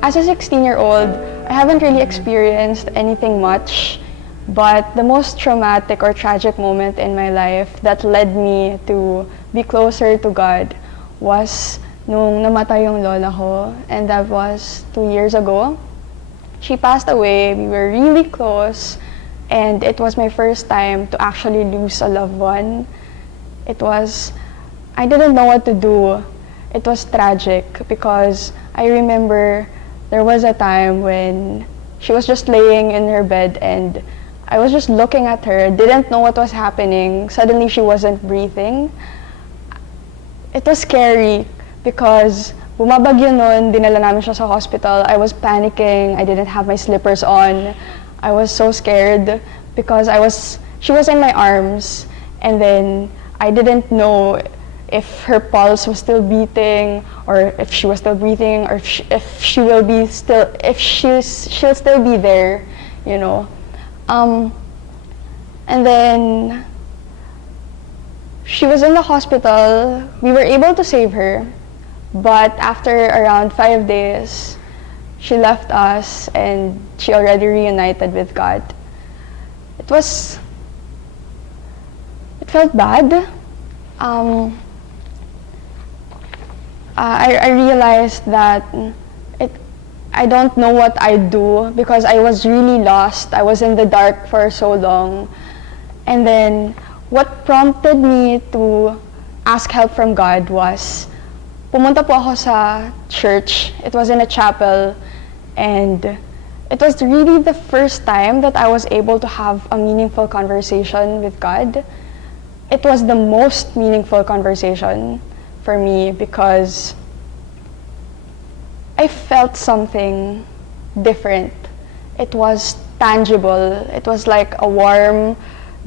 As a 16-year-old, I haven't really experienced anything much, but the most traumatic or tragic moment in my life that led me to be closer to God was nung namatay yung lola ko, and that was 2 years ago. She passed away, we were really close, and it was my first time to actually lose a loved one. I didn't know what to do. It was tragic because I remember there was a time when she was just laying in her bed and I was just looking at her, didn't know what was happening. Suddenly she wasn't breathing. It was scary because bumabagyo nun, dinala namin siya sa hospital. I was panicking, I didn't have my slippers on. I was so scared because she was in my arms, and then I didn't know if her pulse was still beating, or if she was still breathing, or she'll still be there, you know. And then she was in the hospital. We were able to save her, but after around 5 days, she left us and she already reunited with God. It felt bad. I realized that I don't know what I'd do because I was really lost. I was in the dark for so long. And then what prompted me to ask help from God was, pumunta po ako sa church. It was in a chapel, and it was really the first time that I was able to have a meaningful conversation with God. It was the most meaningful conversation for me because I felt something different. It was tangible. It was like a warm,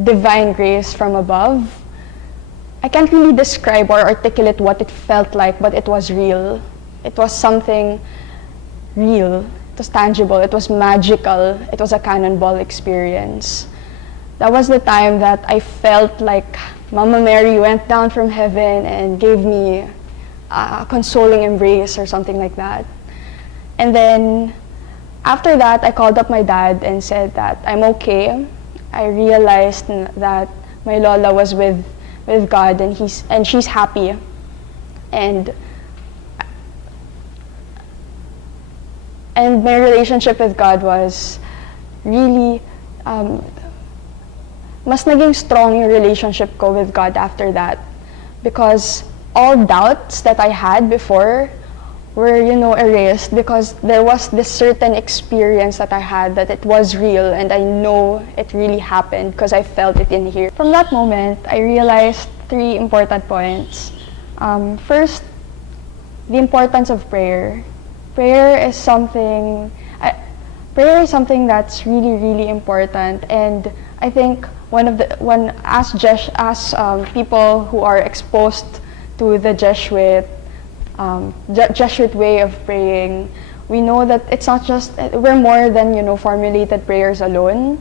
divine grace from above. I can't really describe or articulate what it felt like, but it was real. It was something real. It was tangible. It was magical. It was a cannonball experience. That was the time that I felt like Mama Mary went down from heaven and gave me a consoling embrace or something like that. And then after that, I called up my dad and said that I'm okay. I realized that my lola was with God, and she's happy. And my relationship with God was really mas naging strong yung relationship ko with God after that, because all doubts that I had before were, erased because there was this certain experience that I had that it was real, and I know it really happened because I felt it in here. From that moment, I realized 3 important points. First, the importance of prayer. Prayer is something that's really, really important, and I think as people who are exposed to the Jesuit way of praying, we know that it's not just, we're more than, formulated prayers alone.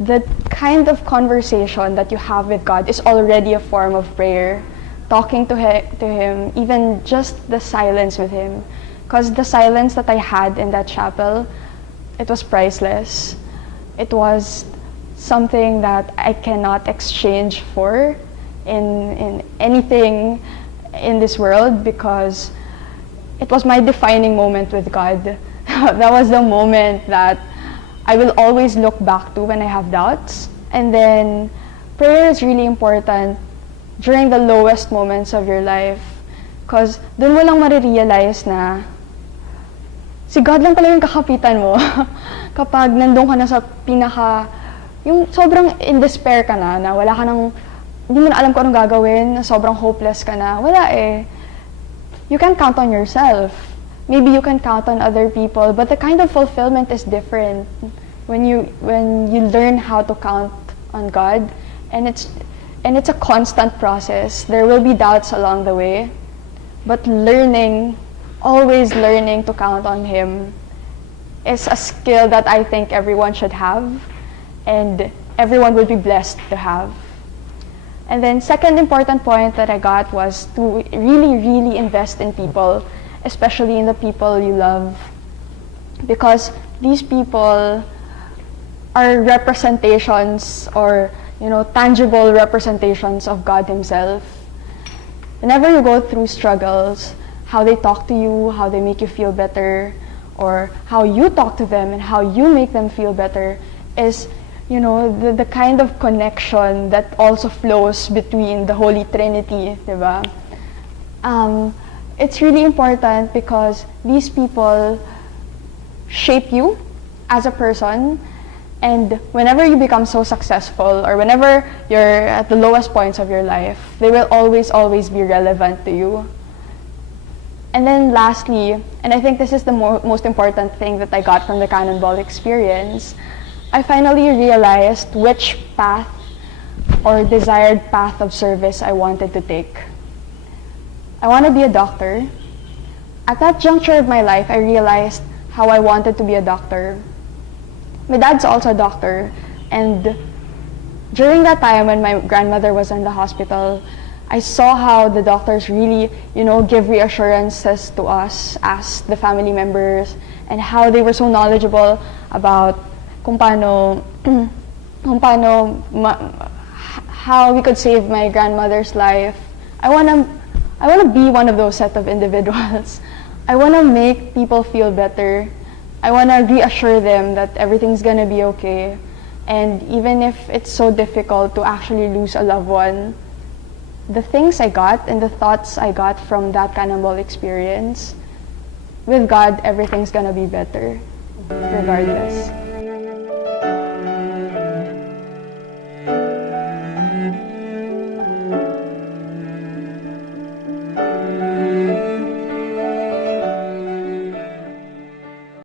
The kind of conversation that you have with God is already a form of prayer. Talking to Him, even just the silence with Him. Because the silence that I had in that chapel, it was priceless. It was something that I cannot exchange for in anything in this world, because it was my defining moment with God. That was the moment that I will always look back to when I have doubts. And then prayer is really important during the lowest moments of your life, because dun mo lang marirealize na si God lang pala yung kakapitan mo. Kapag nandun ka na sa yung sobrang in despair ka na wala ka nang, hindi mo na alam kung anong gagawin, na sobrang hopeless ka na, wala eh. You can count on yourself. Maybe you can count on other people, but the kind of fulfillment is different when you learn how to count on God, and it's a constant process. There will be doubts along the way, but always learning to count on Him is a skill that I think everyone should have, and everyone would be blessed to have. And then second important point that I got was to really, really invest in people, especially in the people you love. Because these people are representations or, tangible representations of God Himself. Whenever you go through struggles, how they talk to you, how they make you feel better, or how you talk to them and how you make them feel better is, the kind of connection that also flows between the Holy Trinity, diba? It's really important because these people shape you as a person, and whenever you become so successful or whenever you're at the lowest points of your life, they will always, always be relevant to you. And then lastly, and I think this is the most important thing that I got from the Cannonball experience, I finally realized which path or desired path of service I wanted to take. I want to be a doctor. At that juncture of my life, I realized how I wanted to be a doctor. My dad's also a doctor, and during that time when my grandmother was in the hospital, I saw how the doctors really, give reassurances to us as the family members, and how they were so knowledgeable about how we could save my grandmother's life. I wanna be one of those set of individuals. I wanna make people feel better. I wanna reassure them that everything's gonna be okay. And even if it's so difficult to actually lose a loved one, the things I got and the thoughts I got from that Cannonball experience, with God, everything's gonna be better, regardless.